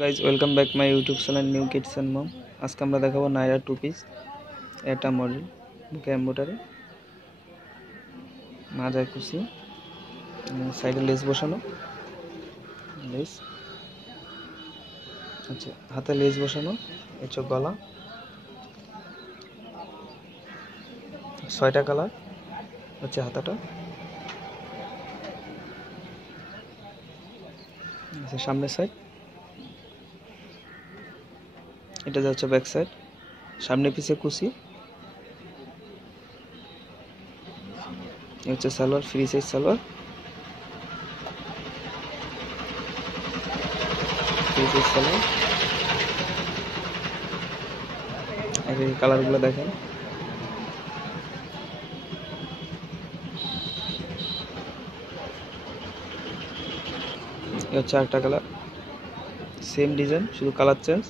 Guys welcome back my YouTube channel new kids and mom. আজকে আমরা দেখাবো নাইরা টু পিস এটা মডেল বুকে এম্বোটারি মাজায় কুচি সাইডে লেস বসানো লেস আচ্ছা হাতে লেস বসানো হচ্ছে গলা 6টা কালার হচ্ছে হাতাটা আচ্ছা সামনের সাইড এটা যাচ্ছে ব্যাক সাইড সামনে পিছে কুচি হচ্ছে সালোয়ার ফ্রি সাইজ সালোয়ার আগে কালারগুলো দেখেন হচ্ছে আরেকটা কালার সেম ডিজাইন শুধু কালার চেঞ্জ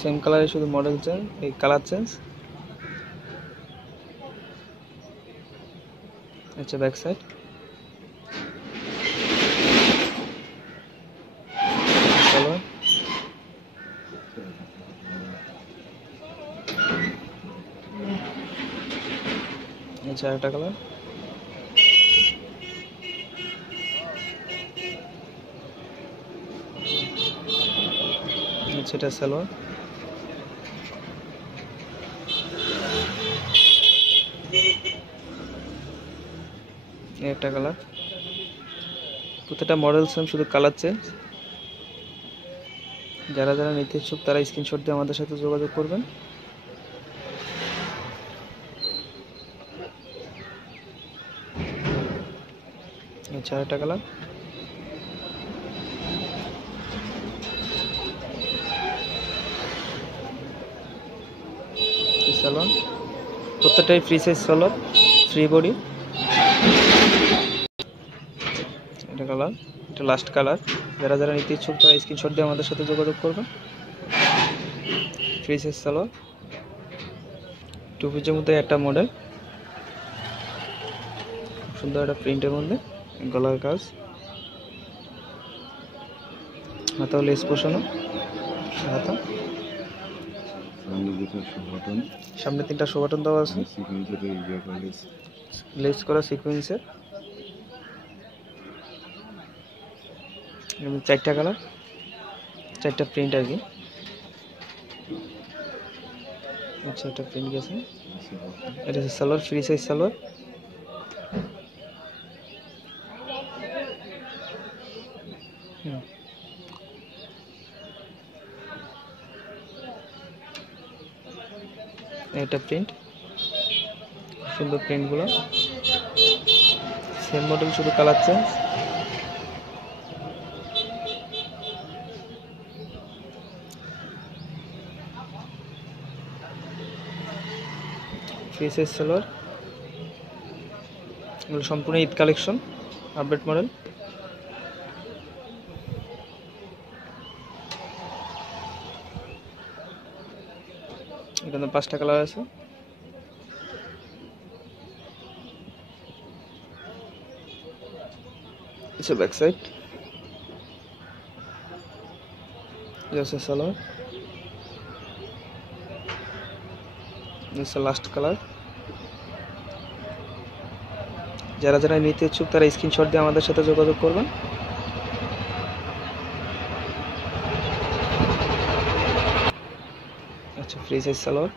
সেম কালারে শুধু মডেল চেঞ্জ এই কালার চেঞ্জ আচ্ছা ব্যাক সাইড সালোয়ার আচ্ছা আরেকটা কালার আচ্ছা এটা সালোয়ার একটা কালার প্রত্যেকটা মডেল সেম শুধু কালার চেঞ্জ যারা যারা নিতে ইচ্ছুক তারা স্ক্রিনশট দিয়ে আমাদের সাথে যোগাযোগ করবেন আচ্ছা একটা কালার সালোয়ার প্রত্যেকটাই free size salwar free body এটা কালার এটা লাস্ট কালার যারা যারা নিতে ইচ্ছুক তারা স্ক্রিনশট দিয়ে আমাদের সাথে যোগাযোগ করবেন ফ্রি সাইজ সালোয়ার টু পিসের মধ্যে একটা মডেল সুন্দর একটা প্রিন্টের মধ্যে গলার কাজ হাতা লেস বসানো হাতা সামনে 3টা শো বাটন দেওয়া আছে লেস করা সিকোয়েন্সের 4টা কালার 4টা প্রিন্ট আর কি আচ্ছা এটা প্রিন্ট গেছে এটা হচ্ছে সালোয়ার ফ্রি সাইজ সালোয়ার এটা প্রিন্ট সুন্দর প্রিন্টগুলো সেম মডেল শুধু colour change free size salwar এগুলো সম্পূর্ণ ঈদ কালেকশন আপডেট মডেল এখানে 5টা কালার আছে আচ্ছা ব্যাক সাইড এটা সালোয়ার লাস্ট কালার যারা যারা নিতে ইচ্ছুক তারা স্ক্রিনশট দিয়ে আমাদের সাথে যোগাযোগ করবেন আচ্ছা ফ্রি সাইজ সালোয়ার